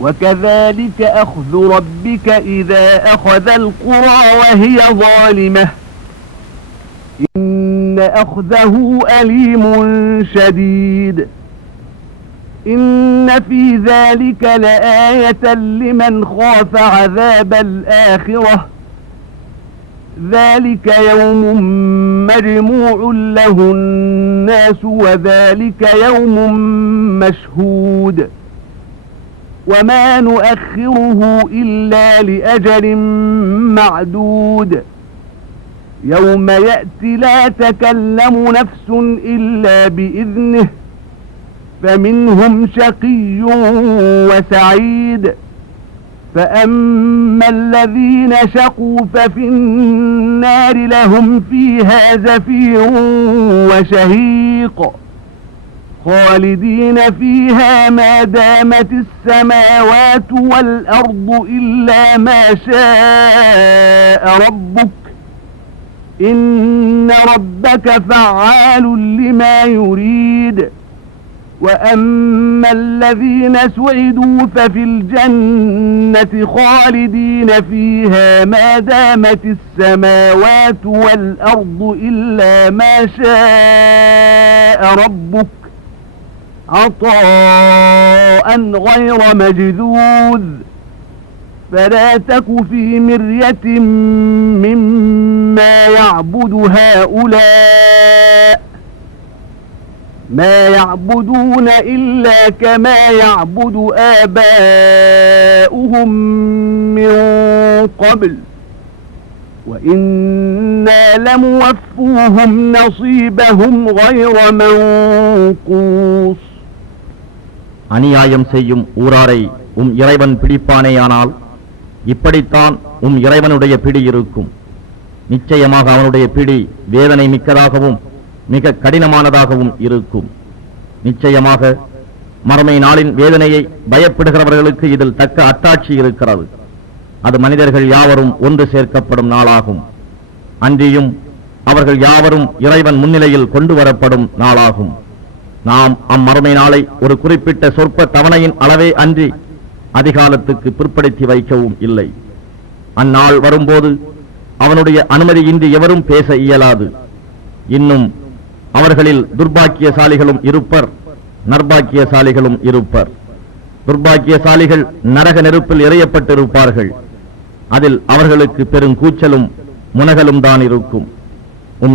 وكذلك أخذ ربك إذا أخذ القرى وهي ظالمة إن أخذه أليم شديد إن في ذلك لآية لمن خاف عذاب الآخرة ذلك يوم مجموع له الناس وذلك يوم مشهود وما نؤخره إلا لأجل معدود يوم يأتي لا تكلم نفس إلا بإذنه فمنهم شقي وسعيد فأما الذين شقوا ففي النار لهم فيها زفير وشهيق خالدين فيها ما دامت السماوات والأرض إلا ما شاء ربك إن ربك فعال لما يريد وأما الذين سعدوا ففي الجنة خالدين فيها ما دامت السماوات والأرض إلا ما شاء ربك عطاء غير مجذوذ فلا تك في مرية مما يعبد هؤلاء ما يعبدون إلا كما يعبد آباؤهم من قبل وإنا لموفوهم نصيبهم غير منقوص அநியாயம் செய்யும் ஊராரை இறைவன் பிடிப்பானேயானால் இப்படித்தான் இறைவனுடைய பிடி இருக்கும். நிச்சயமாக அவனுடைய பிடி வேதனை மிக்கதாகவும் மிக கடினமானதாகவும் இருக்கும். நிச்சயமாக மறுமை நாளின் வேதனையை பயப்படுகிறவர்களுக்கு இதில் தக்க அத்தாட்சி இருக்கிறது. அது மனிதர்கள் யாவரும் ஒன்று சேர்க்கப்படும் நாளாகும். அன்றியும் அவர்கள் யாவரும் இறைவன் முன்னிலையில் கொண்டு வரப்படும் நாளாகும். நாம் அம்மறுமை நாளை ஒரு குறிப்பிட்ட சொற்ப தவணையின் அளவே அன்றி அதிகாலத்துக்கு பிற்படுத்தி வைக்கவும் இல்லை. அந்நாள் வரும்போது அவனுடைய அனுமதியின்றி எவரும் பேச இயலாது. இன்னும் அவர்களில் துர்பாக்கியசாலிகளும் இருப்பர், நர்பாக்கியசாலிகளும் இருப்பர். துர்பாக்கியசாலிகள் நரக நெருப்பில் எறியப்பட்டிருப்பார்கள். அதில் அவர்களுக்கு பெருங்கூச்சலும் முனகலும் தான் இருக்கும்.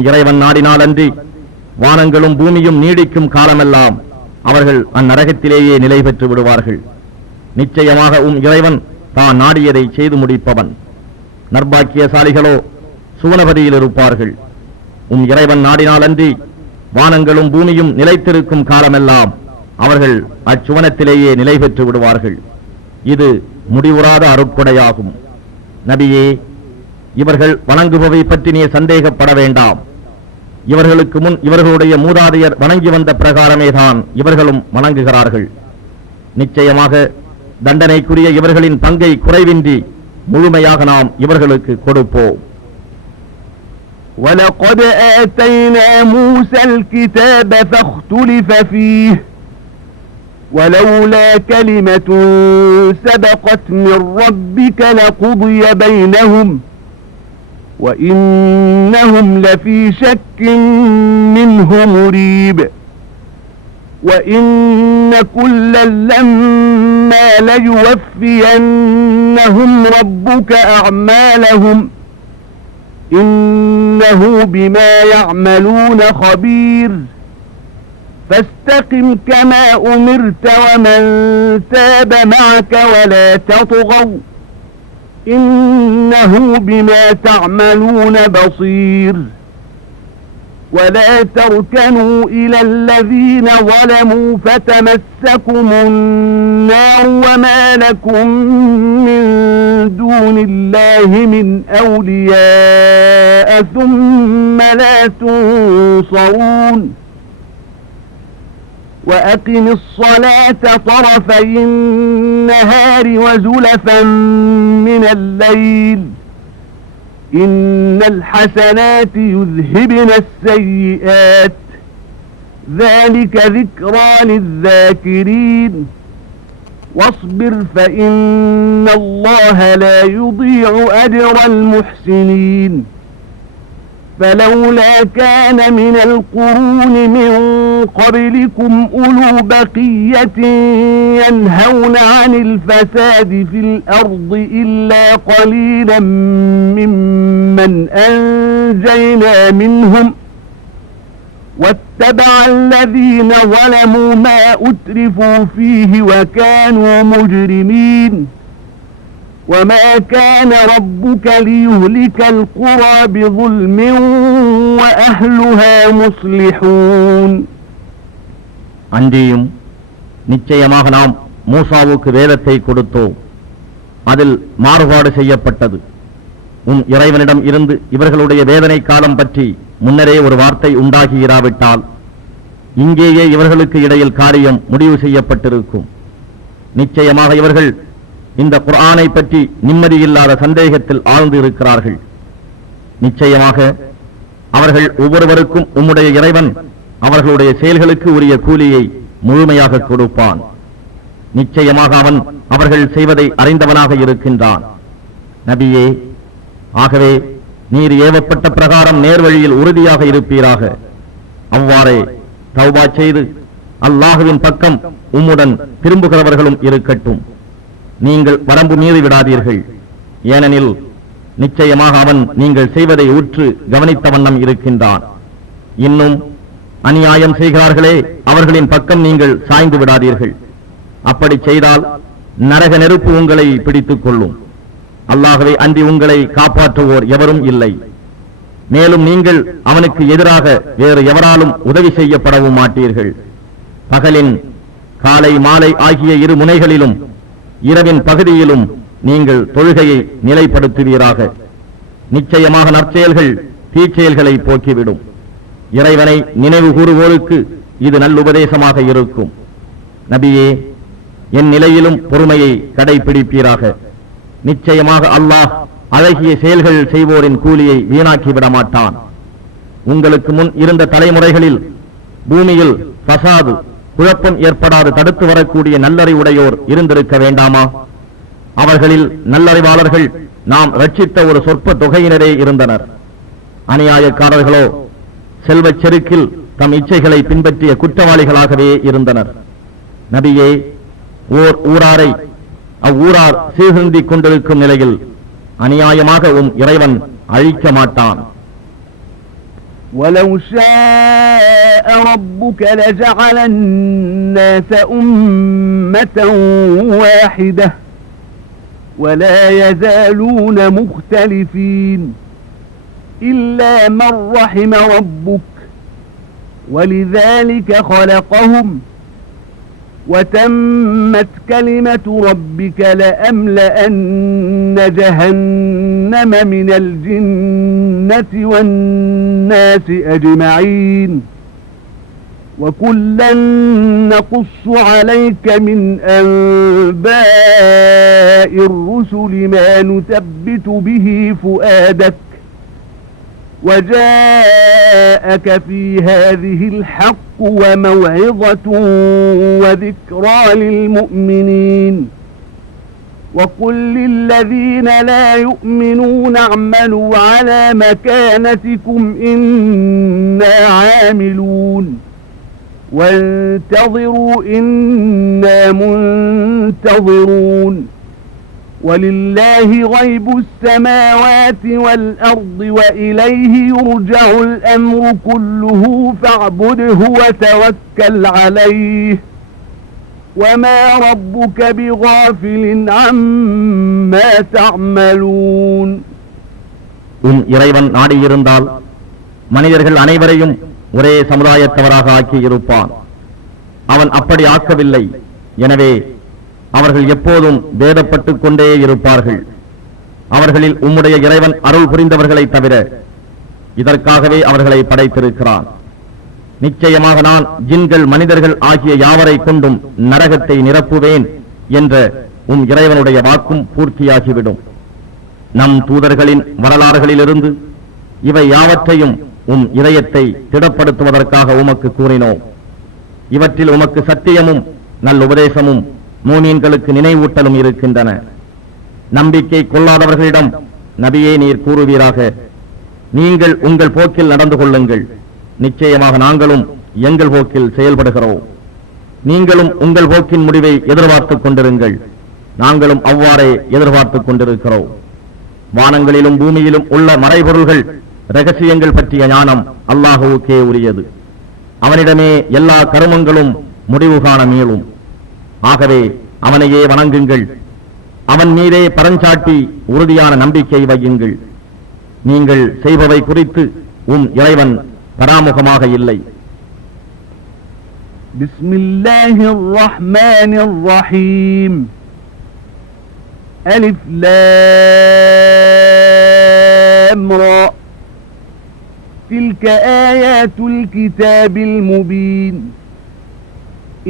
இறைவன் நாடினால் அன்றி வானங்களும் பூமியும் நீடிக்கும் காலமெல்லாம் அவர்கள் அந்நரகத்திலேயே நிலை பெற்று விடுவார்கள். நிச்சயமாக இறைவன் தான் நாடியதை செய்து முடிப்பவன். நர்பாக்கியசாலிகளோ சுவனபதியில் இருப்பார்கள். இறைவன் நாடினால் அன்றி வானங்களும் பூமியும் நிலைத்திருக்கும் காலமெல்லாம் அவர்கள் அச்சுவனத்திலேயே நிலை பெற்று விடுவார்கள். இது முடிவுறாத அருட்கொடையாகும். நபியே, இவர்கள் வணங்குபவை பற்றி நீ சந்தேகப்பட வேண்டாம். இவர்களுக்கு முன் இவர்களுடைய மூதாதையர் வணங்கி வந்த பிரகாரமேதான் இவர்களும் வணங்குகிறார்கள். நிச்சயமாக தண்டனைக்குரிய இவர்களின் பங்கை குறைவின்றி முழுமையாக நாம் இவர்களுக்கு கொடுப்போம். وَلَقَدْ آتَيْنَا مُوسَى الْكِتَابَ فَاخْتُلِفَ فِيهِ وَلَوْلَا كَلِمَةٌ سَبَقَتْ مِنْ رَبِّكَ لَقُضِيَ بَيْنَهُمْ وَإِنَّهُمْ لَفِي شَكٍّ مِّنْهُ مُرِيبٍ وَإِنَّ كُلًّا لَّمَّا لَيُوَفِّيَنَّهُمْ رَبُّكَ أَعْمَالَهُمْ إِنَّهُ بِمَا يَعْمَلُونَ خَبِيرٌ فَاسْتَقِمْ كَمَا أُمِرْتَ وَمَنْ تَابَ مَعَكَ وَلَا تَطْغَوْا إِنَّهُ بِمَا تَعْمَلُونَ بَصِيرٌ وَلَا تَرْكَنُوا إِلَى الَّذِينَ ظَلَمُوا فَتَمَسَّكُمُ النَّارُ وَمَا لَكُمْ مِنْ دُونِ اللَّهِ مِنْ أَوْلِيَاءَ ثُمَّ لَا تُنصَرُونَ وَأَقِمِ الصَّلَاةَ طَرَفَيِ النَّهَارِ وَزُلَفًا مِنَ اللَّيْلِ إِنَّ الْحَسَنَاتِ يُذْهِبْنَ واصبر فإن الله لا يضيع أجر المحسنين فلولا كان من القرون من قبلكم أولو بقية ينهون عن الفساد في الأرض إلا قليلا ممن أنجينا منهم واتبع الذين ظلموا ما أترفوا فيه وكانوا مجرمين وما كان ربك ليهلك القرى بظلم وأهلها مصلحون அன்றியும் நிச்சயமாக நாம் மூசாவுக்கு வேதத்தை கொடுத்தோம். அதில் மாறுபாடு செய்யப்பட்டது. இறைவனிடம் இருந்து இவர்களுடைய வேதனை காலம் பற்றி முன்னரே ஒரு வார்த்தை உண்டாகியிராவிட்டால் இங்கேயே இவர்களுக்கு இடையில் காரியம் முடிவு செய்யப்பட்டிருக்கும். நிச்சயமாக இவர்கள் இந்த குர்ஆனை பற்றி நிம்மதியில்லாத சந்தேகத்தில் ஆழ்ந்து இருக்கிறார்கள். நிச்சயமாக அவர்கள் ஒவ்வொருவருக்கும் உம்முடைய இறைவன் அவர்களுடைய செயல்களுக்கு உரிய கூலியை முழுமையாக கொடுப்பான். நிச்சயமாக அவன் அவர்கள் செய்வதை அறிந்தவனாக இருக்கின்றான். நபியே, ஆகவே நீர் ஏவப்பட்ட பிரகாரம் நேர்வழியில் உறுதியாக இருப்பீராக. அவ்வாறே தௌபா செய்து அல்லாஹுவின் பக்கம் உம்முடன் திரும்புகிறவர்களும் இருக்கட்டும். நீங்கள் வரம்பு மீறி விடாதீர்கள். ஏனெனில் நிச்சயமாக அவன் நீங்கள் செய்வதை உற்று கவனித்த வண்ணம் இருக்கின்றான். இன்னும் அநியாயம் செய்கிறார்களே, அவர்களின் பக்கம் நீங்கள் சாய்ந்து விடாதீர்கள். அப்படி செய்தால் நரக நெருப்பு உங்களை பிடித்துக் கொள்ளும். அல்லாஹ்வை அன்றி உங்களை காப்பாற்றுவோர் எவரும் இல்லை. மேலும் நீங்கள் அவனுக்கு எதிராக வேறு எவராலும் உதவி செய்யப்படவும் மாட்டீர்கள். பகலின் காலை மாலை ஆகிய இரு முனைகளிலும் இரவின் பகுதியிலும் நீங்கள் தொழுகையை நிலைப்படுத்துவீராக. நிச்சயமாக நற்செயல்கள் தீச்செயல்களை போக்கிவிடும். இறைவனை நினைவு கூறுவோருக்கு இது நல்லுபதேசமாக இருக்கும். நபியே, என் நிலையிலும் பொறுமையை கடைபிடிப்பீராக. நிச்சயமாக அல்லாஹ் அழகிய செயல்கள் செய்வோரின் கூலியை வீணாக்கிவிட மாட்டான். உங்களுக்கு முன் இருந்த தலைமுறைகளில் பூமியில் ஃபசாது குழப்பம் ஏற்படாது தடுத்து வரக்கூடிய நல்லறிவுடையோர் இருந்திருக்க வேண்டாமா? அவர்களில் நல்லறிவாளர்கள் நாம் ரட்சித்த ஒரு சொற்ப தொகையினரே இருந்தனர். அநியாயக்காரர்களோ செல்வச் செருக்கில் தம் இச்சைகளை பின்பற்றிய குற்றவாளிகளாகவே இருந்தனர். நபியே, ஓர் ஊராரை அவ்வூரார் சீர்திருந்திக் கொண்டிருக்கும் நிலையில் அநியாயமாக இறைவன் அழிக்க மாட்டான். وَلَوْ شَاءَ رَبُّكَ لَجَعَلَ النَّاسَ أُمَّةً وَاحِدَةً وَلَا يَزَالُونَ مُخْتَلِفِينَ إِلَّا مَنْ رَحِمَ رَبُّكَ وَلِذَلِكَ خَلَقَهُمْ وَتَمَّتْ كَلِمَةُ رَبِّكَ لَأَمْلَأَنَّ جَهَنَّمَ مِنَ الْجِنَّةِ وَالنَّاسِ أَجْمَعِينَ وَكُلًّا نَقُصُّ عَلَيْكَ مِنْ أَنْبَاءِ الرُّسُلِ مَا نُثَبِّتُ بِهِ فُؤَادَكَ وَجَاءَكَ فِي هَذِهِ الْحَقُّ وَمَوْعِظَةٌ وَذِكْرَى لِلْمُؤْمِنِينَ وَقُلْ لِلَّذِينَ لَا يُؤْمِنُونَ اعْمَلُوا عَلَى مَكَانَتِكُمْ إِنَّا عَامِلُونَ وَانْتَظِرُوا إِنَّا مُنْتَظِرُونَ وَلِلَّهِ غَيْبُ السَّمَاوَاتِ وَالْأَرْضِ وَإِلَيْهِ يُرْجَعُ الْأَمْرُ كُلُّهُ فَاعْبُدْهُ وَتَوَكَّلْ عَلَيْهِ وَمَا رَبُّكَ بِغَافِلٍ عَمَّا تَعْمَلُونَ இறைவன் நாடியிருந்தால் மனிதர்கள் அனைவரையும் ஒரே சமுதாயத்தவராக ஆக்கி இருப்பான். அவன் அப்படி ஆக்கவில்லை. எனவே அவர்கள் எப்போதும் வேதப்பட்டுக் கொண்டே இருப்பார்கள். அவர்களில் உம்முடைய இறைவன் அருள் புரிந்தவர்களை தவிர இதற்காகவே அவர்களை படைத்திருக்கிறான். நிச்சயமாக நான் ஜின்கள் மனிதர்கள் ஆகிய யாவரை கொண்டும் நரகத்தை நிரப்புவேன் என்ற இறைவனுடைய வாக்கும் பூர்த்தியாகிவிடும். நம் தூதர்களின் வரலாறுகளிலிருந்து இவை யாவற்றையும் இதயத்தை திடப்படுத்துவதற்காக உமக்கு கூறினோம். இவற்றில் உமக்கு சத்தியமும் நல்லுபதேசமும் மூமீன்களுக்கு நினைவூட்டலும் இருக்கின்றன. நம்பிக்கை கொள்ளாதவர்களிடம் நபியே நீர் கூறுவீராக, நீங்கள் உங்கள் போக்கில் நடந்து கொள்ளுங்கள், நிச்சயமாக நாங்களும் எங்கள் போக்கில் செயல்படுகிறோம். நீங்களும் உங்கள் போக்கின் முடிவை எதிர்பார்த்துக் கொண்டிருங்கள், நாங்களும் அவ்வாறே எதிர்பார்த்துக் கொண்டிருக்கிறோம். வானங்களிலும் பூமியிலும் உள்ள மறைபொருள்கள் ரகசியங்கள் பற்றிய ஞானம் அல்லாஹுவுக்கே உரியது. அவனிடமே எல்லா கருமங்களும் முடிவு காண மீளும். ஆகவே அவனையே வணங்குங்கள், அவன் மீதே பரஞ்சாட்டி உறுதியான நம்பிக்கை வையுங்கள். நீங்கள் செய்பவை குறித்து இறைவன் பராமுகமாக இல்லை. பிஸ்மில்லாஹிர் ரஹ்மானிர் ரஹீம். அலிஃப் லாம் ரா. تلك آيات الكتاب المبين.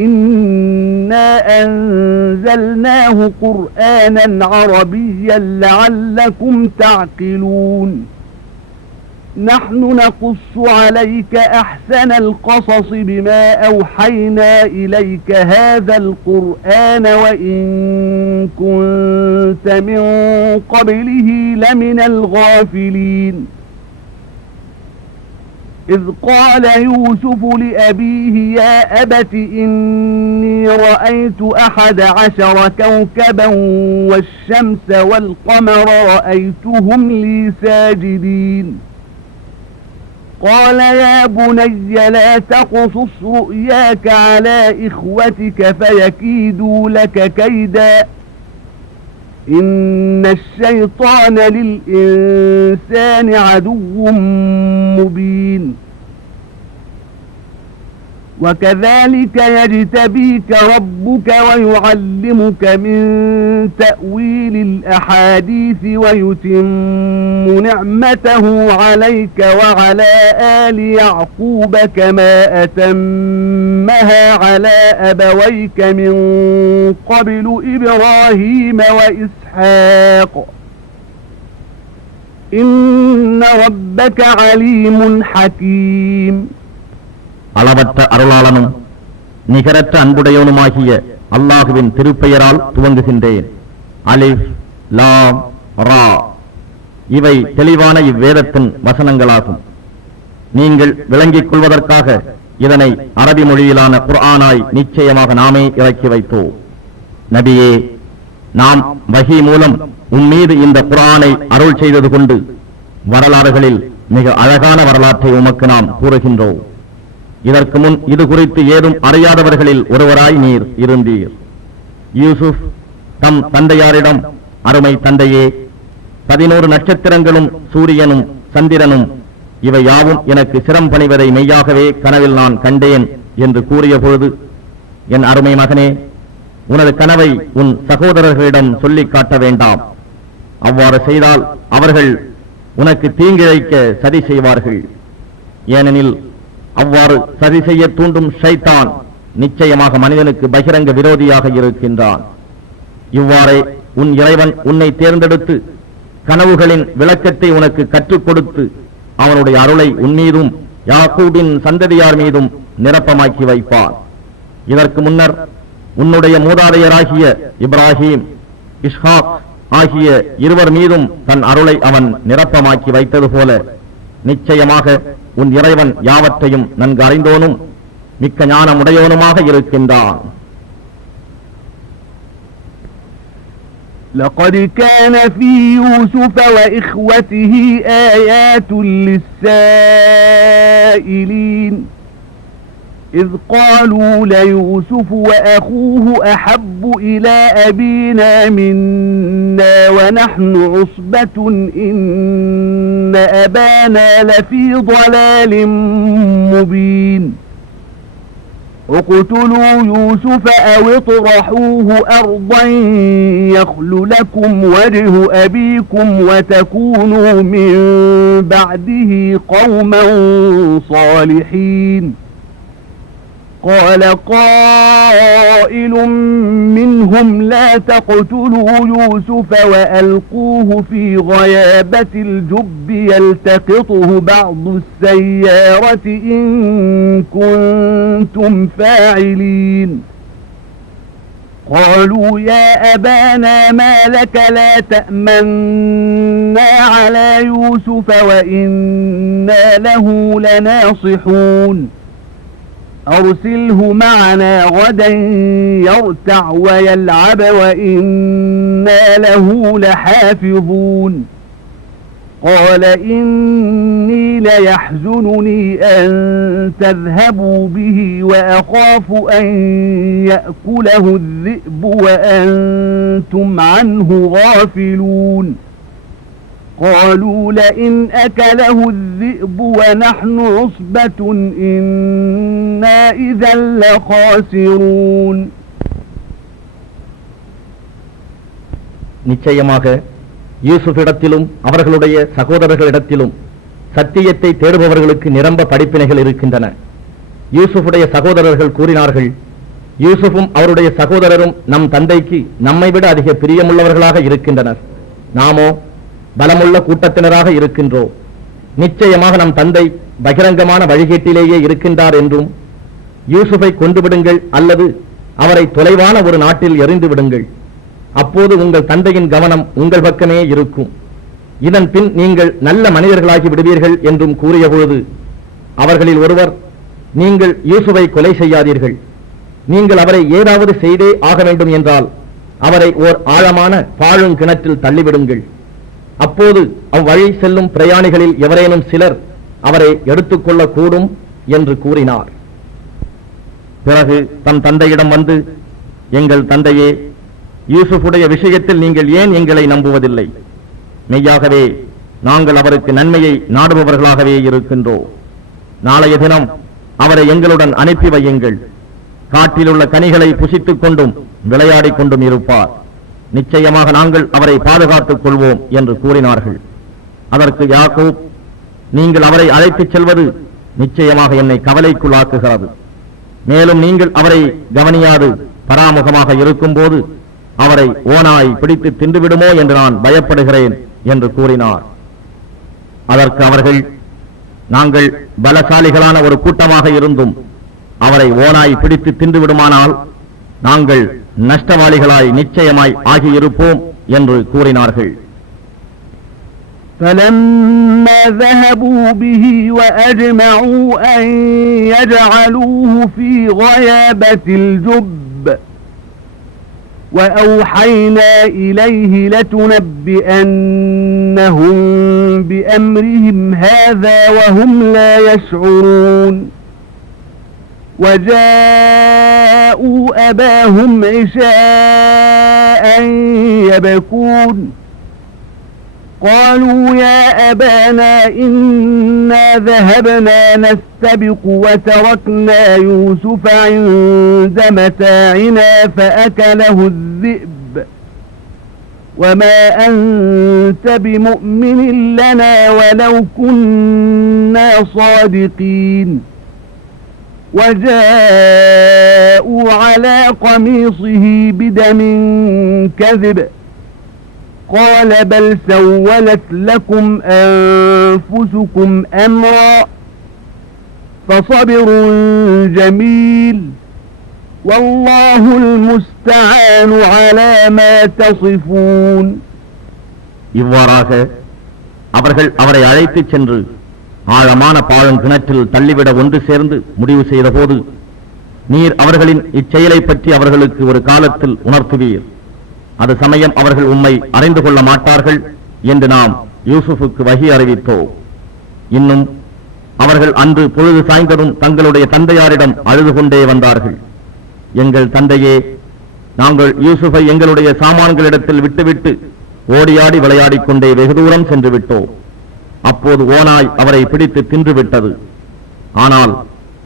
إنا أنزلناه قرآنا عربيا لعلكم تعقلون. نحن نقص عليك أحسن القصص بما أوحينا إليك هذا القرآن وإن كنت من قبله لمن الغافلين. إذ قال يوسف لأبيه يا أبت إني رأيت 11 كوكبا والشمس والقمر رأيتهم لي ساجدين. قال يا بني لا تقصص رؤياك على إخوتك فيكيدوا لك كيدا إن الشيطان للإنسان عدو مبين. وكذلك يجتبيك ربك ويعلمك من تأويل الأحاديث ويتم نعمته عليك وعلى آل يعقوب كما أتمها على أبويك من قبل إبراهيم وإسحاق إن ربك عليم حكيم. அளவற்ற அருளாளனும் நிகரற்ற அன்புடையவனுமாகிய அல்லாஹுவின் திருப்பெயரால் துவங்குகின்றேன். அலிஃப் லாம் ரா. இவை தெளிவான இவ்வேதத்தின் வசனங்களாகும். நீங்கள் விளங்கிக் கொள்வதற்காக இதனை அரபி மொழியிலான குர்ஆனாய் நிச்சயமாக நாமே இறக்கி வைத்தோம். நபியே, நாம் வஹி மூலம் உம்மீது இந்த குர்ஆனை அருள் செய்தது கொண்டு வரலாறுகளில் மிக அழகான வரலாற்றை உமக்கு நாம் கூறுகின்றோம். இதற்கு முன் இது குறித்து ஏதும் அறியாதவர்களில் ஒருவராய் நீர் இருந்தீர். யூசுப் தம் தந்தையாரிடம், அருமை தந்தையே, 11 நட்சத்திரங்களும் சூரியனும் சந்திரனும் இவை யாவும் எனக்கு சிரம் பணிவதை மெய்யாகவே கனவில் நான் கண்டேன் என்று கூறிய பொழுது, என் அருமை மகனே, உனது கனவை உன் சகோதரர்களிடம் சொல்லிக் காட்ட வேண்டாம். அவ்வாறு செய்தால் அவர்கள் உனக்கு தீங்கிழைக்க சதி செய்வார்கள். ஏனெனில் அவ்வாறு சதி செய்ய தூண்டும் ஷைத்தான் நிச்சயமாக மனிதனுக்கு பகிரங்க விரோதியாக இருக்கின்றான். இவ்வாறே உன் இறைவன் உன்னை தேர்ந்தெடுத்து கனவுகளின் விளக்கத்தை உனக்கு கற்றுக் கொடுத்து அவனுடைய அருளை உன்மீதும் யாக்கூபின் சந்ததியார் மீதும் நிரப்பமாக்கி வைப்பான். இதற்கு முன்னர் உன்னுடைய மூதாதையராகிய இப்ராஹிம், இஸ்ஹாக் ஆகிய இருவர் மீதும் தன் அருளை அவன் நிரப்பமாக்கி வைத்தது போல நிச்சயமாக உன் இறைவன் யாவற்றையும் நன்கு அறிந்தோனும் மிக்க ஞானமுடையோனுமாக இருக்கின்றான். لقد كان في يوسف وإخوته آيات للسائلين إذ قالوا ليوسف وأخوه أحب إلى أبينا منا ونحن عصبة إن أبانا لفي ضلال مبين. اقتلوا يوسف أو اطرحوه أرضا يخل لكم وجه أبيكم وتكونوا من بعده قوما صالحين. قال قائل منهم لا تقتلوا يوسف وألقوه في غيابة الجب يلتقطه بعض السيارة إن كنتم فاعلين. قالوا يا أبانا ما لك لا تأمنا على يوسف وإنا له لناصحون أرسله معنا غدا يرتع ويلعب وإنا له لحافظون قال إني ليحزنني أن تذهبوا به وأخاف أن يأكله الذئب وأنتم عنه غافلون قالوا لئن أكله الذئب ونحن عصبة إنا إذا لخاسرون. நிச்சயமாக யூசுஃபிடத்திலும் அவர்களுடைய சகோதரர்களிடத்திலும் சத்தியத்தை தேடுபவர்களுக்கு நிரம்ப படிப்பினைகள் இருக்கின்றன. யூசுஃபுடைய சகோதரர்கள் கூறினார்கள், யூசுஃபும் அவருடைய சகோதரரும் நம் தந்தைக்கு நம்மை விட அதிக பிரியமுள்ளவர்களாக இருக்கின்றனர். நாமோ பலமுள்ள கூட்டத்தினராக இருக்கின்றோம். நிச்சயமாக நம் தந்தை பகிரங்கமான வழிகேட்டிலேயே இருக்கின்றார் என்றும், யூசுஃபை கொண்டுவிடுங்கள் அல்லது அவரை தொலைவான ஒரு நாட்டில் எறிந்து விடுங்கள், அப்போது உங்கள் தந்தையின் கவனம் உங்கள் பக்கமே இருக்கும், இதன் பின் நீங்கள் நல்ல மனிதர்களாகி விடுவீர்கள் என்றும் கூறிய பொழுது அவர்களில் ஒருவர், நீங்கள் யூசுஃபை கொலை செய்யாதீர்கள், நீங்கள் அவரை ஏதாவது செய்தே ஆக வேண்டும் என்றால் அவரை ஓர் ஆழமான பாழுங்கிணற்றில் தள்ளிவிடுங்கள், அப்போது அவ்வழி செல்லும் பிரயாணிகளில் எவரேனும் சிலர் அவரை எடுத்துக்கொள்ளக் கூடும் என்று கூறினார். பிறகு தம் தந்தையிடம் வந்து, எங்கள் தந்தையே, யூசுஃபுடைய விஷயத்தில் நீங்கள் ஏன் எங்களை நம்புவதில்லை? மெய்யாகவே நாங்கள் அவருக்கு நன்மையை நாடுபவர்களாகவே இருக்கின்றோம். நாளைய தினம் அவரை எங்களுடன் அனுப்பி வையுங்கள், காட்டிலுள்ள கனிகளை புசித்துக் கொண்டும் விளையாடிக் கொண்டும் இருப்பார், நிச்சயமாக நாங்கள் அவரை பாதுகாத்துக் கொள்வோம் என்று கூறினார்கள். அதற்கு யாக்கூப், நீங்கள் அவரை அழைத்துச் செல்வது நிச்சயமாக என்னை கவலைக்குள்ளாக்குகிறது, மேலும் நீங்கள் அவரை கவனியாது பராமுகமாக இருக்கும் போது அவரை ஓனாய் பிடித்து தின்றுவிடுமோ என்று நான் பயப்படுகிறேன் என்று கூறினார். அதற்கு அவர்கள், நாங்கள் பலசாலிகளான ஒரு கூட்டமாக இருந்தும் அவரை ஓனாய் பிடித்து தின்றுவிடுமானால் நாங்கள் நஷ்டவாளிகளாய் நிச்சயமாய் ஆகியிருப்போம் என்று கூறினார்கள். فَلَمَّا ذَهَبُوا بِهِ وَأَجْمَعُوا أَن يَجْعَلُوهُ فِي غَيَابَةِ الْجُبِّ وَأَوْحَيْنَا إِلَيْهِ لَتُنَبِّئَنَّهُم بِأَمْرِهِمْ هَذَا وَهُمْ لَا يَشْعُرُونَ وَجَاءُوا أَبَاهُمْ عِشَاءً يَبْكُونَ قالوا يا أبانا إنا ذهبنا نستبق وتركنا يوسف عند متاعنا فأكله الذئب وما أنت بمؤمن لنا ولو كنا صادقين وجاءوا على قميصه بدم كذب قال بل سولت لكم أنفسكم أمرا فصبر جميل والله المستعان على ما تصفون. இவ்வாறாக அவர்கள் அவரை அழைத்துச் சென்று ஆழமான பாழங்கிணற்றில் தள்ளிவிட ஒன்று சேர்ந்து முடிவு செய்த போது, நீர் அவர்களின் இச்செயலை பற்றி அவர்களுக்கு ஒரு காலத்தில் உணர்த்துவீர், அது சமயம் அவர்கள் உம்மை அறிந்து கொள்ள மாட்டார்கள் என்று நாம் யூசுஃபுக்கு வஹி அறிவித்தோம். இன்னும் அவர்கள் அன்று பொழுது சாய்ந்ததும் தங்களுடைய தந்தையாரிடம் அழுது கொண்டே வந்தார்கள், எங்கள் தந்தையே, நாங்கள் யூசுஃபை எங்களுடைய சாமான்களிடத்தில் விட்டுவிட்டு ஓடியாடி விளையாடிக் கொண்டே வெகு தூரம் சென்று விட்டோம், அப்போது ஓனாய் அவரை பிடித்து தின்றுவிட்டது. ஆனால்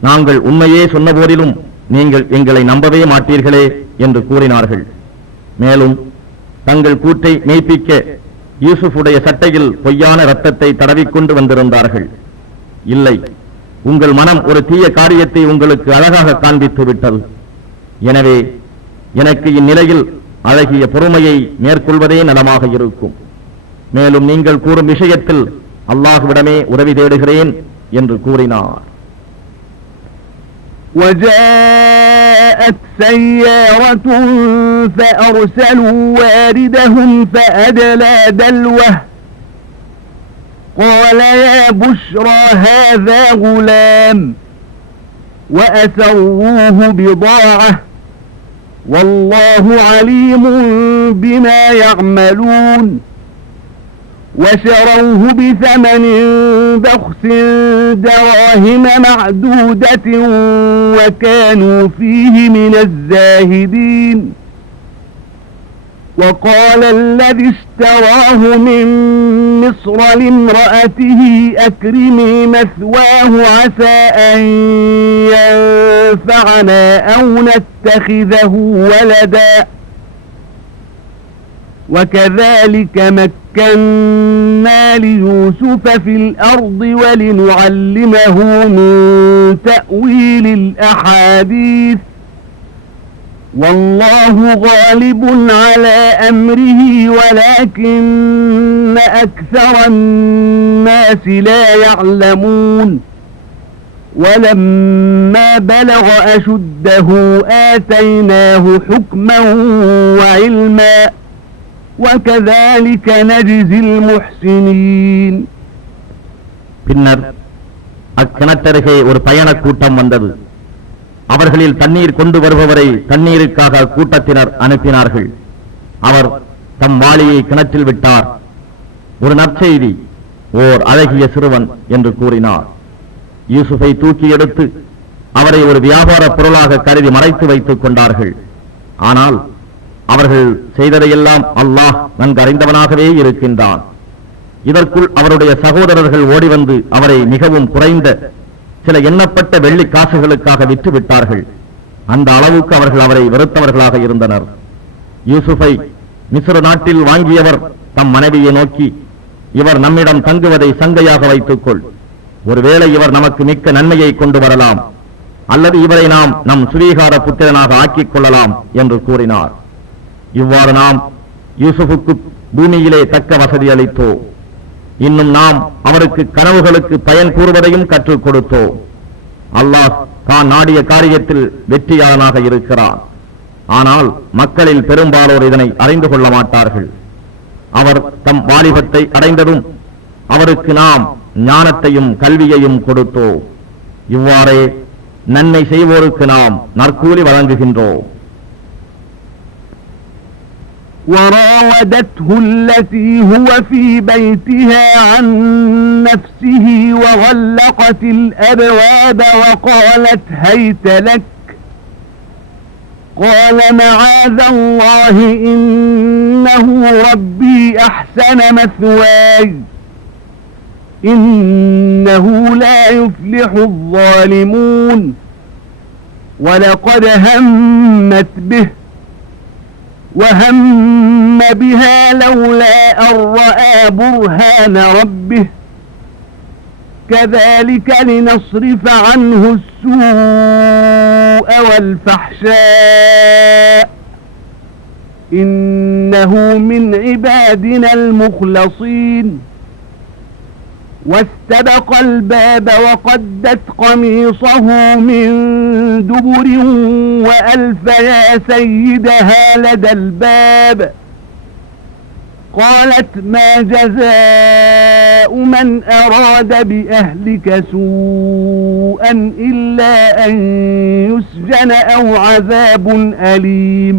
நாங்கள் உண்மையே சொன்ன போதிலும் நீங்கள் எங்களை நம்பவே மாட்டீர்களே என்று கூறினார்கள். மேலும் தங்கள் கூற்றை மெய்ப்பிக்க யூசுஃபுடைய சட்டையில் பொய்யான இரத்தத்தை தடவிக்கொண்டு வந்திருந்தார்கள். இல்லை, உங்கள் மனம் ஒரு தீய காரியத்தை உங்களுக்கு அழகாக காண்பித்து விட்டது. எனவே எனக்கு இந்நிலையில் அழகிய பொறுமையை மேற்கொள்வதே நலமாக இருக்கும். மேலும் நீங்கள் கூறும் விஷயத்தில் அல்லாஹ்விடமே உதவி தேடுகிறேன் என்று கூறினார். وجاء جاءت سيارة فأرسلوا واردهم فأدلى دلوه قال يا بشرى هذا غلام وأسروه بضاعة والله عليم بما يعملون وشروه بثمن بخس دراهم معدودة وكانوا فيه من الزاهدين وقال الذي اشتراه من مصر لامرأته أكرمي مثواه عسى أن ينفعنا أو نتخذه ولدا وكذلك مكنا ليوسف في الأرض ولنعلمه من تأويل الأحاديث والله غالب على أمره ولكن أكثر الناس لا يعلمون ولما بلغ أشده آتيناه حكما وعلما وكذلك نجزي المحسنين. பின்னர் அக்கிணற்றருகே ஒரு பயணக் கூட்டம் வந்தது. அவர்களில் தண்ணீர் கொண்டு வருபவரை தண்ணீருக்காக கூட்டத்தினர் அனுப்பினார்கள். அவர் தம் வாளியை கிணற்றில் விட்டார். ஒரு நற்செய்தி, ஓர் அழகிய சிறுவன் என்று கூறினார். யூசுஃபை தூக்கி எடுத்து அவரை ஒரு வியாபார பொருளாக கருதி மறைத்து வைத்துக் கொண்டார்கள். ஆனால் அவர்கள் செய்ததையெல்லாம் அல்லாஹ் நன்கறிந்தவனாகவே இருக்கின்றான். இதற்குள் அவருடைய சகோதரர்கள் ஓடிவந்து அவரை மிகவும் குறைந்த சில எண்ணப்பட்ட வெள்ளி காசுகளுக்காக விற்று விட்டார்கள். அந்த அளவுக்கு அவர்கள் அவரை வெறுத்தவர்களாக இருந்தனர். யூசுஃபை மிஸ்ர் நாட்டில் வாங்கியவர் தம் மனைவியை நோக்கி, இவர் நம்மிடம் தங்குவதை சங்கையாக வைத்துக்கொள், ஒருவேளை இவர் நமக்கு மிக்க நன்மையை கொண்டு வரலாம், அல்லது இவரை நாம் நம் சுவீகார புத்திரனாக ஆக்கிக் கொள்ளலாம் என்று கூறினார். இவ்வாறு நாம் யூசுஃபுக்கு பூமியிலே தக்க வசதி அளித்தோம். இன்னும் நாம் அவருக்கு கனவுகளுக்கு பயன் கூறுவதையும் கற்றுக் கொடுத்தோம். அல்லாஹ் தான் நாடிய காரியத்தில் வெற்றியாளனாக இருக்கிறார். ஆனால் மக்களில் பெரும்பாலோர் இதனை அறிந்து கொள்ள மாட்டார்கள். அவர் தம் வாலிபத்தை அடைந்ததும் அவருக்கு நாம் ஞானத்தையும் கல்வியையும் கொடுத்தோம். இவ்வாறே நன்மை செய்வோருக்கு நாம் நற்கூலி வழங்குகின்றோம். وراودته التي هو في بيتها عن نفسه وغلقت الأبواب وقالت هيت لك قال معاذ الله إنه ربي أحسن مثواي إنه لا يفلح الظالمون ولقد همت به وهم بها لولا أن رأى برهان ربه كذلك لنصرف عنه السوء والفحشاء إنه من عبادنا المخلصين واستبق الباب وقدت قميصه من دبر وألف يا سيدها لدى الباب قالت ما جزاء من أراد بأهلك سوءا إلا أن يسجن أو عذاب أليم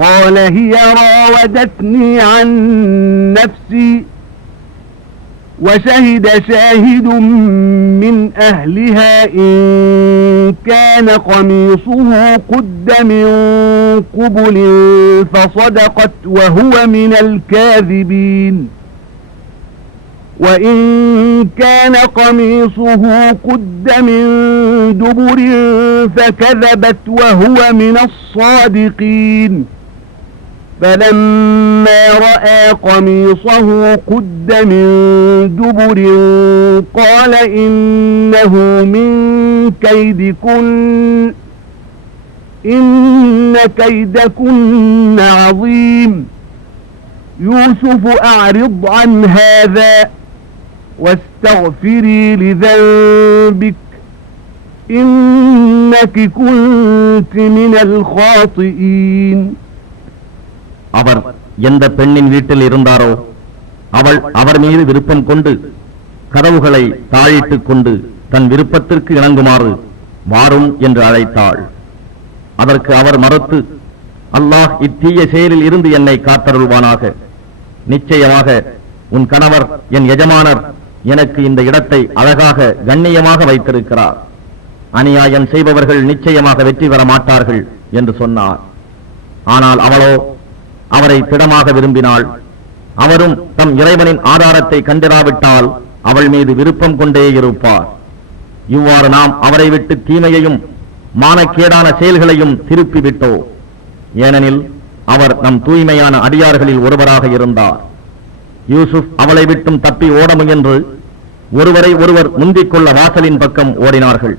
قال هي راودتني عن نفسي وشهد شاهد من أهلها إن كان قميصه قد من قبل فصدقت وهو من الكاذبين وإن كان قميصه قد من دبر فكذبت وهو من الصادقين فلما رأى قميصه قد من دبر قال إنه من كيدكن إن كيدكن عظيم يوسف أعرض عن هذا واستغفري لذنبك إنك كنت من الخاطئين. அவர் எந்த பெண்ணின் வீட்டில் இருந்தாரோ அவள் அவர் மீது விருப்பம் கொண்டு கதவுகளை தாழிட்டுக் கொண்டு தன் விருப்பத்திற்கு இணங்குமாறு வாரும் என்று அழைத்தாள். அதற்கு அவர் மறுத்து, அல்லாஹ் இத்தீய செயலில் இருந்து என்னை காத்தருள்வானாக. நிச்சயமாக உன் கணவர் என் எஜமானர் எனக்கு இந்த இடத்தை அழகாக கண்ணியமாக வைத்திருக்கிறார். அநியாயம் செய்பவர்கள் நிச்சயமாக வெற்றி பெற மாட்டார்கள் என்று சொன்னார். ஆனால் அவளோ அவரை திடமாக விரும்பினாள். அவரும் தம் இறைவனின் ஆதாரத்தை கண்டிராவிட்டால் அவள் மீது விருப்பம் கொண்டே இருப்பார். இவ்வாறு நாம் அவரை விட்டு தீமையையும் மானக்கேடான செயல்களையும் திருப்பி விட்டோ. ஏனெனில் அவர் நம் தூய்மையான அடியார்களில் ஒருவராக இருந்தார். யூசுப் அவளை விட்டும் தப்பி ஓட முயன்று ஒருவரை ஒருவர் முந்திக் கொள்ள வாசலின் பக்கம் ஓடினார்கள்.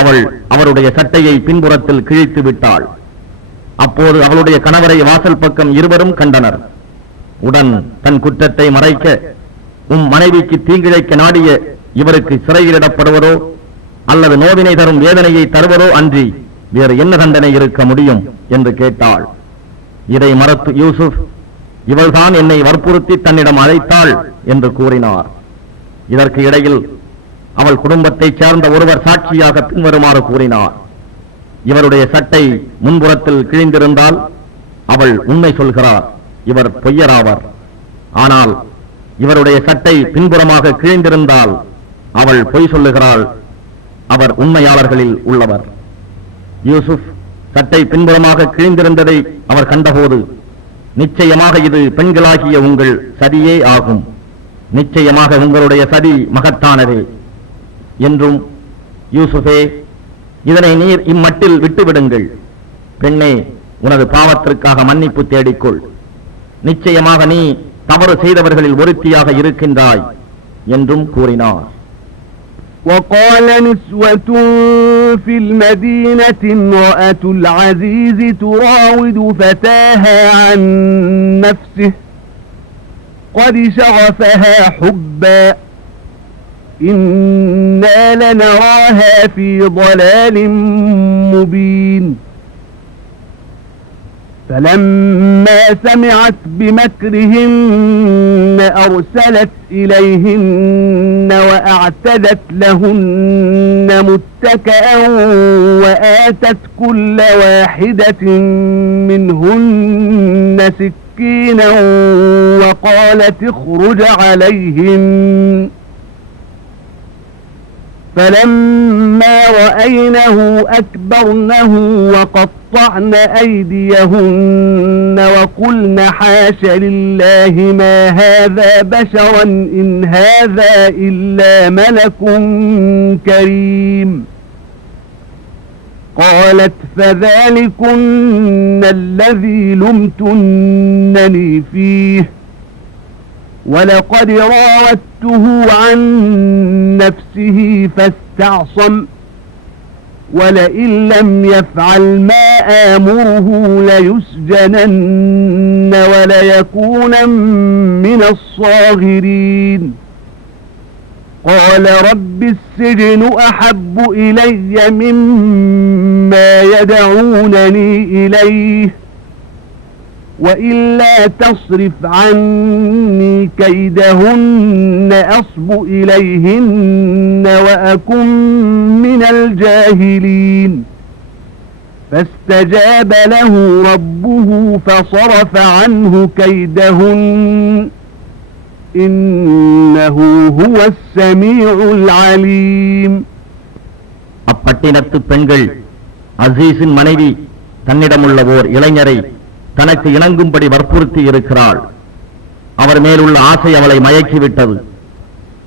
அவள் அவருடைய சட்டையை பின்புறத்தில் கிழித்து விட்டாள். அப்போது அவளுடைய கணவரை வாசல் பக்கம் இருவரும் கண்டனர். உடன் தன் குற்றத்தை மறைக்க, உம் மனைவிக்கு தீங்கிழைக்க நாடிய இவருக்கு சிறையிலிடப்படுவதோ அல்லது நோவினை தரும் வேதனையை தருவதோ அன்றி வேறு என்ன தண்டனை இருக்க முடியும் என்று கேட்டாள். இதை மறுத்து யூசுப், இவள்தான் என்னை வற்புறுத்தி தன்னிடம் அழைத்தாள் என்று கூறினார். இதற்கு இடையில் அவள் குடும்பத்தைச் சேர்ந்த ஒருவர் சாட்சியாக பின்வருமாறு கூறினார். இவருடைய சட்டை முன்புறத்தில் கிழிந்திருந்தால் அவள் உண்மை சொல்கிறார், இவர் பொய்யராவர். ஆனால் இவருடைய சட்டை பின்புறமாக கிழிந்திருந்தால் அவள் பொய் சொல்லுகிறாள், அவர் உண்மையாளர்களில் உள்ளவர். யூசுப் சட்டை பின்புறமாக கிழிந்திருந்ததை அவர் கண்டபோது, நிச்சயமாக இது பெண்களாகிய உங்கள் சதியே ஆகும், நிச்சயமாக உங்களுடைய சதி மகத்தானதே என்றும், யூசுஃபே, இதனை நீர் இம்மட்டில் விட்டுவிடுங்கள். பெண்ணே, உனது பாவத்திற்காக மன்னிப்பு தேடிக்கொள். நிச்சயமாக நீ தவறு செய்தவர்களில் ஒருத்தியாக இருக்கின்றாய் என்றும் கூறினார். وقال نسوة في المدينة امرأة العزيز تراود فتاها عن نفسه قد شغفها حبا إنا لنراها في ضلال مبين. فلما سمعت بمكرهن أرسلت إليهن وأعتدت لهن متكئا وآتت كل واحدة منهن سكينا وقالت اخرج عليهن. فلما رأينه أكبرنه وقطعن أيديهن وقلن حاش لله ما هذا بشرا إن هذا إلا ملك كريم. قالت فذلكن الذي لمتنني فيه ولقد راودته عن نفسه فاستعصم ولئن لم يفعل ما آمره ليسجنن وليكونن من الصاغرين. قال رب السجن أحب إلي مما يدعونني إليه وإلا تصرف عني كيدهن أصب إليهن وأكن من الجاهلين. فاستجاب له ربه فصرف عنه كيدهن إنه هو السميع العليم. அப்பட்டினத்து பெண்கள் அசீஸின் மனைவி தன்னிடமுள்ள ஓர் இளைஞரை தனக்கு இணங்கும்படி வற்புறுத்தி இருக்கிறாள். அவர் மேலுள்ள ஆசை அவளை மயக்கிவிட்டது.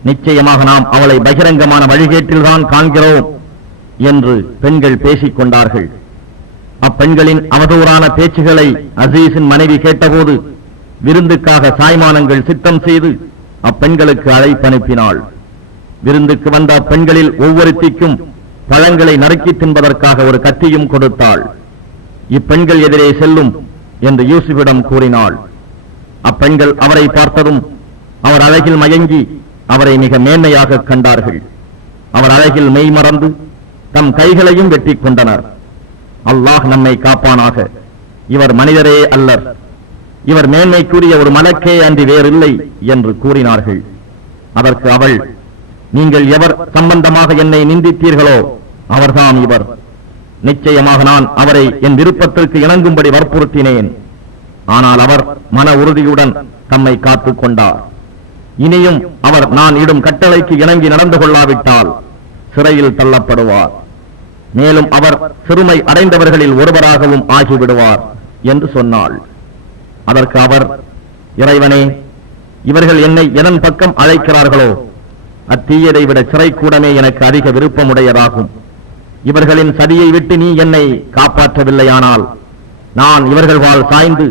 நிச்சயமாக நாம் அவளை பகிரங்கமான வழிகேட்டில்தான் காண்கிறோம் என்று பெண்கள் பேசிக் கொண்டார்கள். அப்பெண்களின் அவதூறான பேச்சுகளை அசீஸின் மனைவி கேட்டபோது விருந்துக்காக சாய்மானங்கள் சித்தம் செய்து அப்பெண்களுக்கு அழைப்பனுப்பினாள். விருந்துக்கு வந்த அப்பெண்களில் ஒவ்வொருத்திக்கும் பழங்களை நறுக்கி தின்பதற்காக ஒரு கத்தியும் கொடுத்தாள். இப்பெண்கள் எதிரே செல்லும் என்று யூசுஃபிடம் கூறினாள். அப்பெண்கள் அவரை பார்த்ததும் அவர் அழகில் மயங்கி அவரை மிக மேன்மையாக கண்டார்கள். அவர் அழகில் மெய் மறந்து தம் கைகளையும் வெட்டிக் கொண்டனர். அல்லாஹ் நம்மை காப்பானாக. இவர் மனிதரே அல்லர், இவர் மேன்மைக்குரிய ஒரு மலக்கே அன்றி வேறில்லை என்று கூறினார்கள். அதற்கு அவள், நீங்கள் எவர் சம்பந்தமாக என்னை நிந்தித்தீர்களோ அவர்தான் இவர். நிச்சயமாக நான் அவரை என் விருப்பத்திற்கு இணங்கும்படி வற்புறுத்தினேன். ஆனால் அவர் மன உறுதியுடன் தம்மை காத்துக் கொண்டார். இனியும் அவர் நான் இடும் கட்டளைக்கு இணங்கி நடந்து கொள்ளாவிட்டால் சிறையில் தள்ளப்படுவார். மேலும் அவர் சிறுமை அடைந்தவர்களில் ஒருவராகவும் ஆகிவிடுவார் என்று சொன்னாள். அதற்கு அவர், இறைவனே, இவர்கள் என்னை எதன் பக்கம் அழைக்கிறார்களோ அத்தீயதை விட சிறைக்கூடமே எனக்கு அதிக விருப்பமுடையதாகும். இவர்களின் சதியை விட்டு நீ என்னை காப்பாற்றவில்லையானால் நான் இவர்கள் வாழ் சாய்ந்து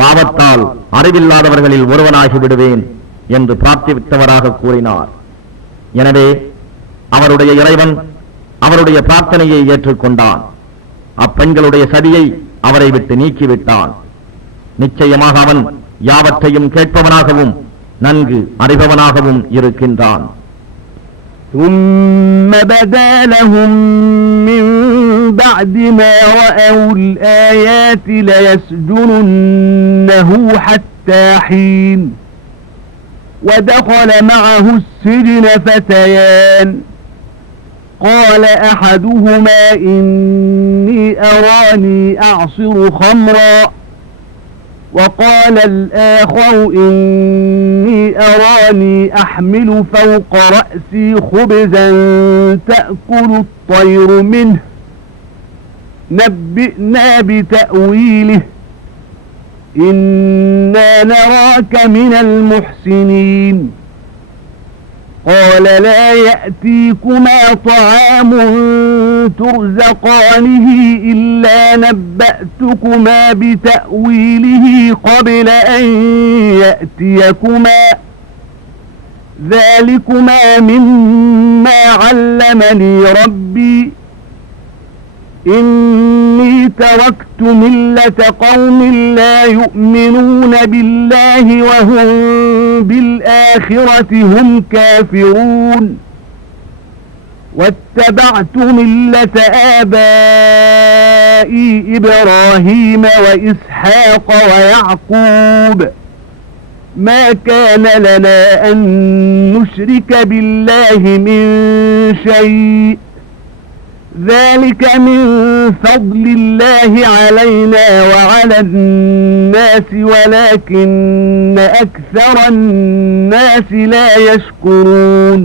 பாவத்தால் அறிவில்லாதவர்களில் ஒருவனாகி விடுவேன் என்று பிரார்த்தித்தவராக கூறினார். எனவே அவருடைய இறைவன் அவருடைய பிரார்த்தனையை ஏற்றுக்கொண்டான். அப்பெண்களுடைய சதியை அவரை விட்டு நீக்கிவிட்டான். நிச்சயமாக அவன் யாவற்றையும் கேட்பவனாகவும் நன்கு அறிபவனாகவும் இருக்கின்றான். ثم بدا لهم من بعد ما رأوا الآيات ليسجننه حتى حين ودخل معه السجن فتيان قال أحدهما إني أراني أعصر خمرا وقال الآخر إني أراني أحمل فوق رأسي خبزا تأكل الطير منه نبئنا بتأويله إنا نراك من المحسنين قال لا يأتيكما طعام ترزقانه إلا نبأتكما بتأويله قبل أن يأتيكما ذلكما مما علمني ربي إني تركت ملة قوم لا يؤمنون بالله وهم بالآخرة هم كافرون واتبعت ملة آبائي إبراهيم وإسحاق ويعقوب ما كان لنا أن نشرك بالله من شيء ذلك من فضل الله علينا وعلى الناس ولكن أكثر الناس لا يشكرون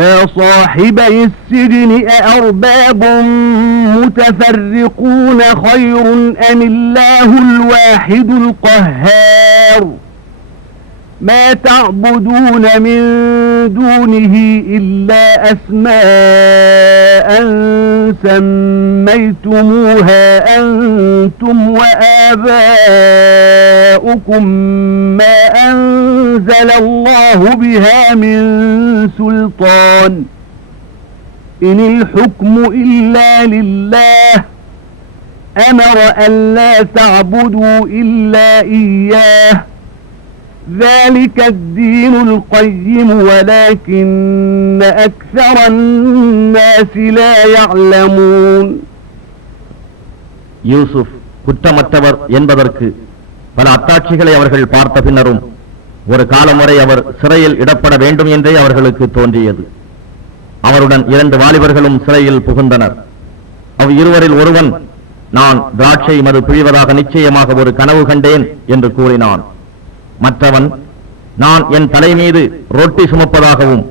يا صاحبي السجن أأرباب متفرقون خير أم الله الواحد القهار ما تعبدون من دونه إلا أسماء سميتموها أنتم وآباؤكم ما أنزل الله بها من سلطان إن الحكم إلا لله أمر أن لا تعبدوا إلا إياه ذلك الدين القيم ولكن أكثر الناس لا يعلمون. யூசுப் குற்றமற்றவர் என்பதற்கு பல அத்தாட்சிகளை அவர்கள் பார்த்த பின்னரும் ஒரு காலம் வரை அவர் சிறையில் இடப்பட வேண்டும் என்றே அவர்களுக்கு தோன்றியது. அவருடன் 2 வாலிபர்களும் சிறையில் புகுந்தனர். இருவரில் ஒருவன், நான் திராட்சை மது பிழிவதாக நிச்சயமாக ஒரு கனவு கண்டேன் என்று கூறினான். மற்றவன், நான் என் தலை மீது ரொட்டி சுமப்பதாகவும்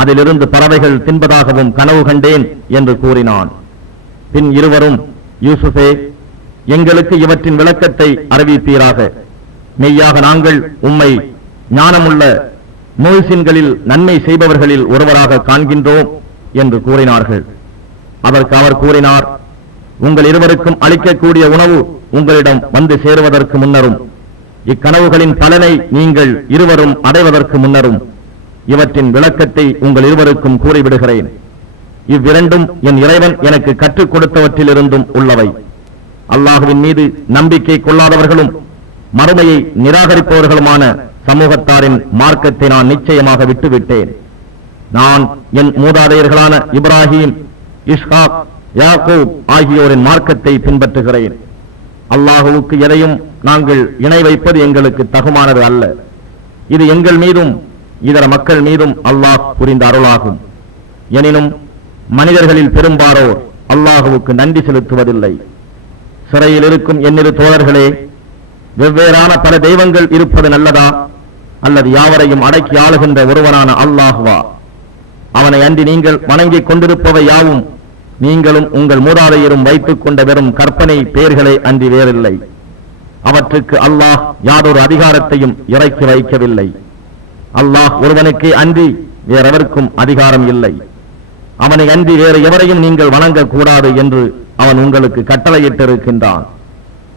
அதிலிருந்து பறவைகள் தின்பதாகவும் கனவு கண்டேன் என்று கூறினான். பின் இருவரும், யூசுஃபே, எங்களுக்கு இவற்றின் விளக்கத்தை அறிவிப்பீராக. மெய்யாக நாங்கள் உம்மை ஞானமுள்ள முஹ்சின்களில் நன்மை செய்பவர்களில் ஒருவராக காண்கின்றோம் என்று கூறினார்கள். அதற்கு அவர் கூறினார், உங்கள் இருவருக்கும் அளிக்கக்கூடிய உணவு உங்களிடம் வந்து சேருவதற்கு முன்னரும் இக்கனவுகளின் பலனை நீங்கள் இருவரும் அடைவதற்கு முன்னரும் இவற்றின் விளக்கத்தை உங்கள் இருவருக்கும் கூறிவிடுகிறேன். இவ்விரண்டும் என் இறைவன் எனக்கு கற்றுக் கொடுத்தவற்றிலிருந்தும் உள்ளவை. அல்லாஹுவின் மீது நம்பிக்கை கொள்ளாதவர்களும் மறுமையை நிராகரிப்பவர்களுமான சமூகத்தாரின் மார்க்கத்தை நான் நிச்சயமாக விட்டுவிட்டேன். நான் என் மூதாதையர்களான இப்ராஹிம், இஸ்ஹாக், யாக்கூப் ஆகியோரின் மார்க்கத்தை பின்பற்றுகிறேன். அல்லாஹுவுக்கு எதையும் நாங்கள் இணை வைப்பது எங்களுக்கு தகுமானது அல்ல. இது எங்கள் மீதும் இதர மக்கள் மீதும் அல்லாஹ் புரிந்த அருளாகும். எனினும் மனிதர்களில் பெரும்பாலோர் அல்லாஹுவுக்கு நன்றி செலுத்துவதில்லை. சிறையில் இருக்கும் என்னிரு தோழர்களே, வெவ்வேறான பல தெய்வங்கள் இருப்பது நல்லதா, அல்லது யாவரையும் அடக்கி ஆளுகின்ற ஒருவனான அல்லாஹுவா? அவனை அன்றி நீங்கள் வணங்கிக் கொண்டிருப்பவை யாவும் நீங்களும் உங்கள் மூதாதையரும் வைத்துக் கொண்ட வெறும் கற்பனை பெயர்களே அன்றி வேறில்லை. அவற்றுக்கு அல்லாஹ் யாதொரு அதிகாரத்தையும் இறக்கி வைக்கவில்லை. அல்லாஹ் ஒருவனுக்கே அன்றி வேறெவருக்கும் அதிகாரம் இல்லை. அவனை அன்றி வேறு எவரையும் நீங்கள் வணங்கக்கூடாது என்று அவன் உங்களுக்கு கட்டளையிட்டிருக்கின்றான்.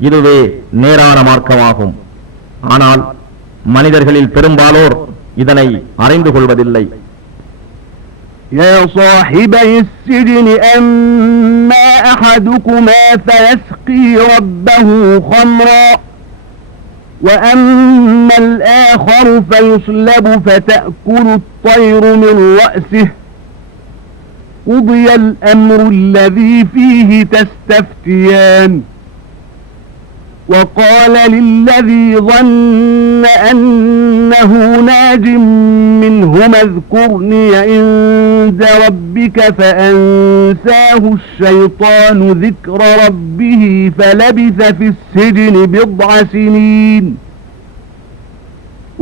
இதுவே நேரான மார்க்கமாகும். ஆனால் மனிதர்களில் பெரும்பாலோர் இதனை அறிந்து கொள்வதில்லை. يا صاحبي السجن أما أحدكما فيسقي ربه خمرا وأما الآخر فيصلب فتأكل الطير من رأسه قضي الأمر الذي فيه تستفتيان وقال للذي ظن أنه ناج منهما اذكرني عند ربك فأنساه الشيطان ذكر ربه فلبث في السجن بضع سنين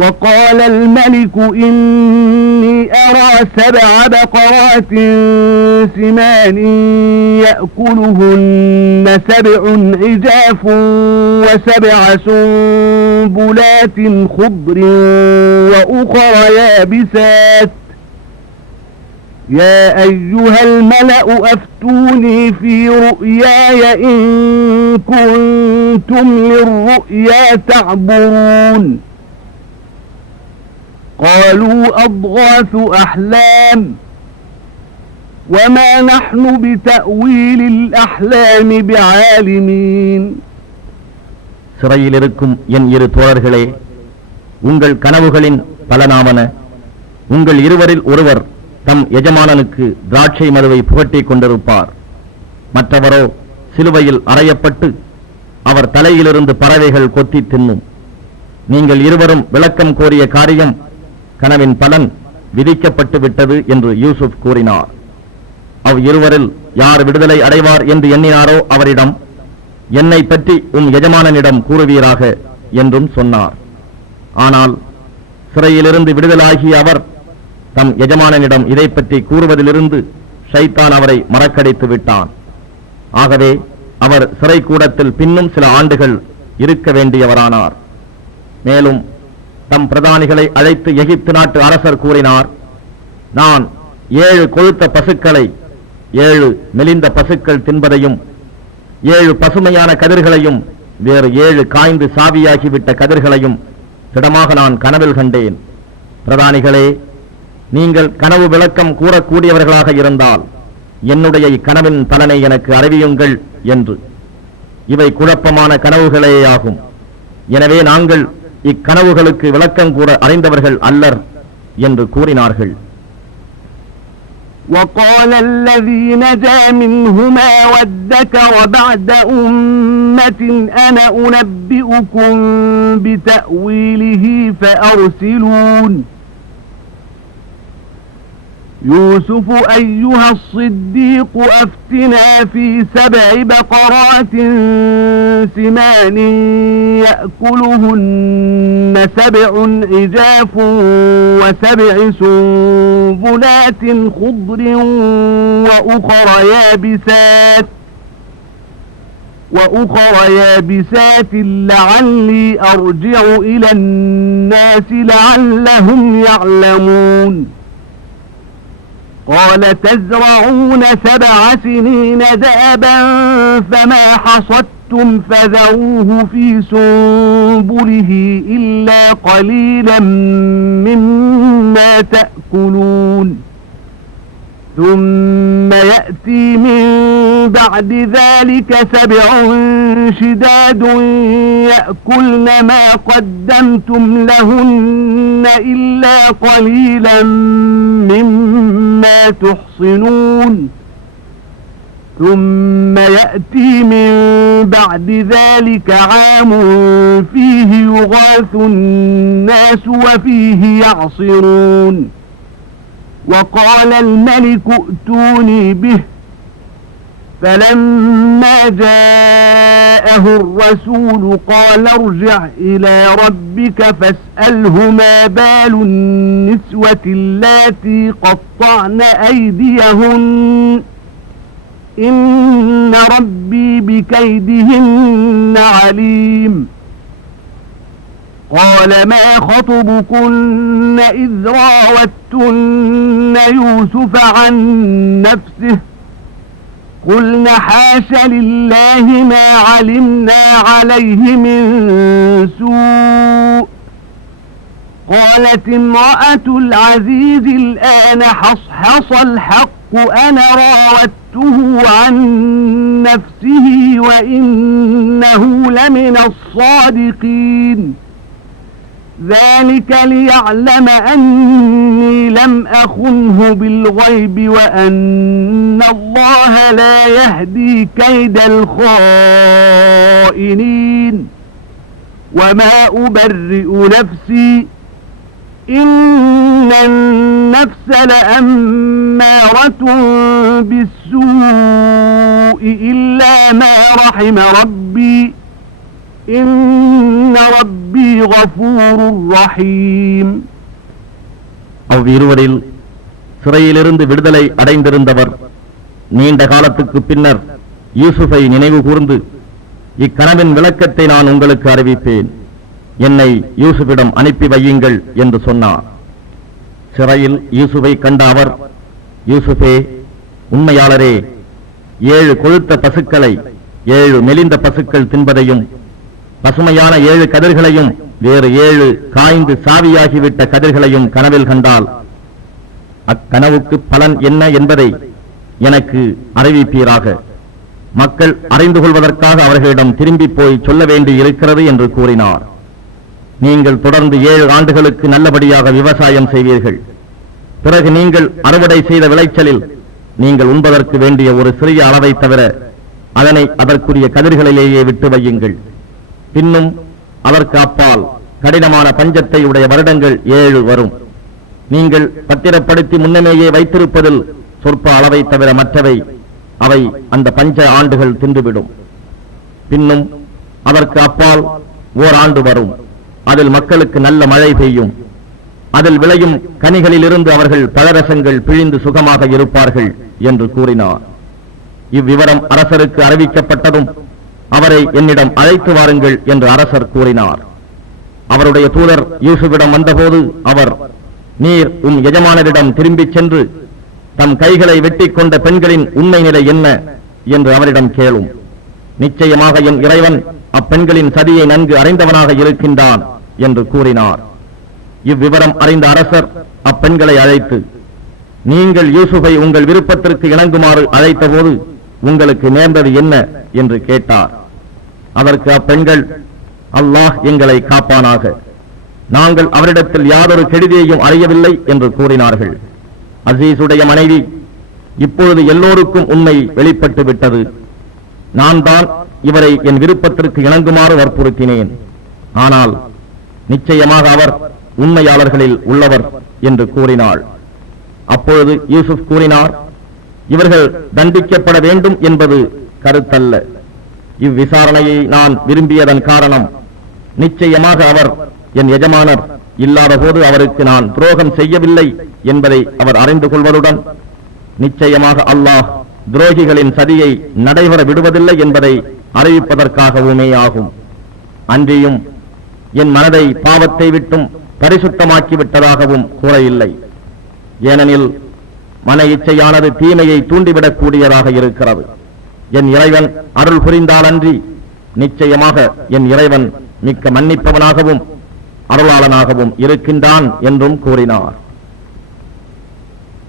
وقال الملك إني أرى 7 بقرات سمان يأكلهن 7 عجاف و7 سنبلات خضر وأخر يابسات يا أيها الملأ أفتوني في رؤياي إن كنتم للرؤيا تعبرون قالوا أضغاث أحلام وما نحن بتأويل الأحلام بعالمين. சிறையில் இருக்கும் என் இரு தோழர்களே, உங்கள் கனவுகளின் பலனாவன. உங்கள் இருவரில் ஒருவர் தம் எஜமானனுக்கு திராட்சை மதுவை புகட்டிக் கொண்டிருப்பார். மற்றவரோ சிலுவையில் அறையப்பட்டு அவர் தலையிலிருந்து பறவைகள் கொத்தி தின்னும். நீங்கள் இருவரும் விளக்கம் கோரிய காரியம் கனவின் பலன் விதிக்கப்பட்டு விட்டது என்று யூசுப் கூறினார். இருவரில் யார் விடுதலை அடைவார் என்று எண்ணினாரோ அவரிடம், என்னை பற்றி உம் எஜமானனிடம் கூறுவீராக என்றும் சொன்னார். ஆனால் சிறையிலிருந்து விடுதலாகிய அவர் தம் எஜமானனிடம் இதை பற்றி கூறுவதிலிருந்து ஷைத்தான் அவரை மறக்கடித்து விட்டான். ஆகவே அவர் சிறை கூடத்தில் பின்னும் சில ஆண்டுகள் இருக்க வேண்டியவரானார். மேலும் தம் பிரதானிகளை அழைத்து எகிப்து நாட்டு அரசர் கூறினார், நான் 7 கொழுத்த பசுக்களை 7 மெலிந்த பசுக்கள் தின்பதையும் 7 பசுமையான கதிர்களையும் வேறு 7 காய்ந்து சாவியாகிவிட்ட கதிர்களையும் திடமாக நான் கனவில் கண்டேன். பிரதானிகளே, நீங்கள் கனவு விளக்கம் கூறக்கூடியவர்களாக இருந்தால் என்னுடைய இக்கனவின் பலனை எனக்கு அறிவியுங்கள் என்று. இவை குழப்பமான கனவுகளேயாகும். எனவே நாங்கள் இக்கனவுகளுக்கு விளக்கம் கூற அறிந்தவர்கள் அல்லர் என்று கூறினார்கள். وقال الذي نجا منهما وادكر بعد أمة أنا أنبئكم بتأويله فأرسلون يوسف أيها الصديق أفتنا في 7 بقرات سمان يأكلهن 7 عجاف و7 سنبلات خضر وأخر يابسات لعلي أرجع إلى الناس لعلهم يعلمون قال تزرعون 7 سنين دابا فما حصدتم فذروه في سنبله إلا قليلا مما تأكلون ثم يأتي من بعد ذلك 7 شداد يأكلن ما قدمتم لهن إلا قليلا مما تحصنون ثم يأتي من بعد ذلك عام فيه يغاث الناس وفيه يعصرون وقال الملك ائتوني به فلما جاءه الرسول قال ارجع إلى ربك فاسأله ما بال النسوة اللاتي قطعن أيديهن إن ربي بكيدهن عليم قال ما خطبكن إذ راوتن يوسف عن نفسه قلن حاش لله ما علمنا عليه من سوء قالت امرأة العزيز الآن حصحص الحق أنا راودته عن نفسه وإنه لمن الصادقين ذلك ليعلم أني لم أخنه بالغيب وأن الله لا يهدي كيد الخائنين وما أبرئ نفسي إن النفس لأمارة بالسوء إلا ما رحم ربي إن ربي غفور رحيم அவ்விருவரில் சிறையிலிருந்து விடுதலை அடைந்திருந்தவர் நீண்ட காலத்துக்கு பின்னர் யூசுஃபை நினைவு கூர்ந்து, இக்கனவின் விளக்கத்தை நான் உங்களுக்கு அறிவிப்பேன், என்னை யூசுஃபிடம் அனுப்பி வையுங்கள் என்று சொன்னார். சிறையில் யூசுஃபை கண்ட அவர், யூசுஃபே, உண்மையாளரே, 7 கொழுத்த பசுக்களை 7 மெலிந்த பசுக்கள் தின்பதையும் பசுமையான 7 கதிர்களையும் வேறு 7 காய்ந்து சாவியாகிவிட்ட கதிர்களையும் கனவில் கண்டால் அக்கனவுக்கு பலன் என்ன என்பதை எனக்கு அறிவிப்பீராக. மக்கள் அறிந்து கொள்வதற்காக அவர்களிடம் திரும்பி போய் சொல்ல வேண்டி இருக்கிறது என்று கூறினார். நீங்கள் தொடர்ந்து 7 ஆண்டுகளுக்கு நல்லபடியாக விவசாயம் செய்வீர்கள். பிறகு நீங்கள் அறுவடை செய்த விளைச்சலில் நீங்கள் உண்பதற்கு வேண்டிய ஒரு சிறிய அளவை தவிர அதனை அதற்குரிய கதிர்களிலேயே விட்டு வையுங்கள். பின்னும் அதற்கு அப்பால் கடினமான பஞ்சத்தை உடைய வருடங்கள் 7 வரும். நீங்கள் பத்திரப்படுத்தி முன்னமேயே வைத்திருப்பதில் சொற்ப அளவை தவிர மற்றவை அவை அந்த பஞ்ச ஆண்டுகள் தின்றுவிடும். பின்னும் அதற்கு அப்பால் ஓராண்டு வரும். அதில் மக்களுக்கு நல்ல மழை பெய்யும். அதில் விளையும் கனிகளிலிருந்து அவர்கள் பழரசங்கள் பிழிந்து சுகமாக இருப்பார்கள் என்று கூறினார். இவ்விவரம் அரசருக்கு அறிவிக்கப்பட்டதும் அவரை என்னிடம் அழைத்து வாருங்கள் என்று அரசர் கூறினார். அவருடைய தூதர் யூசுஃபிடம் வந்தபோது அவர், நீர் உம் எஜமானரிடம் திரும்பிச் சென்று தம் கைகளை வெட்டிக் கொண்ட பெண்களின் உண்மை நிலை என்ன என்று அவரிடம் கேளும். நிச்சயமாக என் இறைவன் அப்பெண்களின் சதியை நன்கு அறிந்தவனாக இருக்கின்றான் என்று கூறினார். இவ்விவரம் அறிந்த அரசர் அப்பெண்களை அழைத்து, நீங்கள் யூசுஃபை உங்கள் விருப்பத்திற்கு இணங்குமாறு அழைத்த போது உங்களுக்கு நேர்ந்தது என்ன என்று கேட்டார். அதற்கு அப்பெண்கள், அல்லாஹ் எங்களை காப்பானாக, நாங்கள் அவரிடத்தில் யாதொரு கெடுதியையும் அறியவில்லை என்று கூறினார்கள். அசீசுடைய மனைவி, இப்பொழுது எல்லோருக்கும் உண்மை வெளிப்பட்டு விட்டது. நான் தான் இவரை என் விருப்பத்திற்கு இணங்குமாறு வற்புறுத்தினேன். ஆனால் நிச்சயமாக அவர் உண்மையாளர்களில் உள்ளவர் என்று கூறினாள். அப்பொழுது யூசுப் கூறினார், இவர்கள் தண்டிக்கப்பட வேண்டும் என்பது கருத்தல்ல. இவ்விசாரணையை நான் விரும்பியதன் காரணம், நிச்சயமாக அவர் என் எஜமானர் இல்லாத போது அவருக்கு நான் துரோகம் செய்யவில்லை என்பதை அவர் அறிந்து கொள்வதுடன், நிச்சயமாக அல்லாஹ் துரோகிகளின் சதியை நடைபெற விடுவதில்லை என்பதை அறிவிப்பதற்காகவுமே ஆகும். அன்றியும் என் மனதை பாவத்தை விட்டும் பரிசுத்தமாக்கிவிட்டதாகவும் கூற இல்லை. ஏனெனில் மன இச்சையானது தீமையை தூண்டிவிடக்கூடியதாக இருக்கிறது. என் இறைவன் அருள் புரிந்தாலன்றி நிச்சயமாக என் இறைவன் மிக்க மன்னிப்பவனாகவும் அருளாளனாகவும் இருக்கின்றான் என்றும் கூறினார்.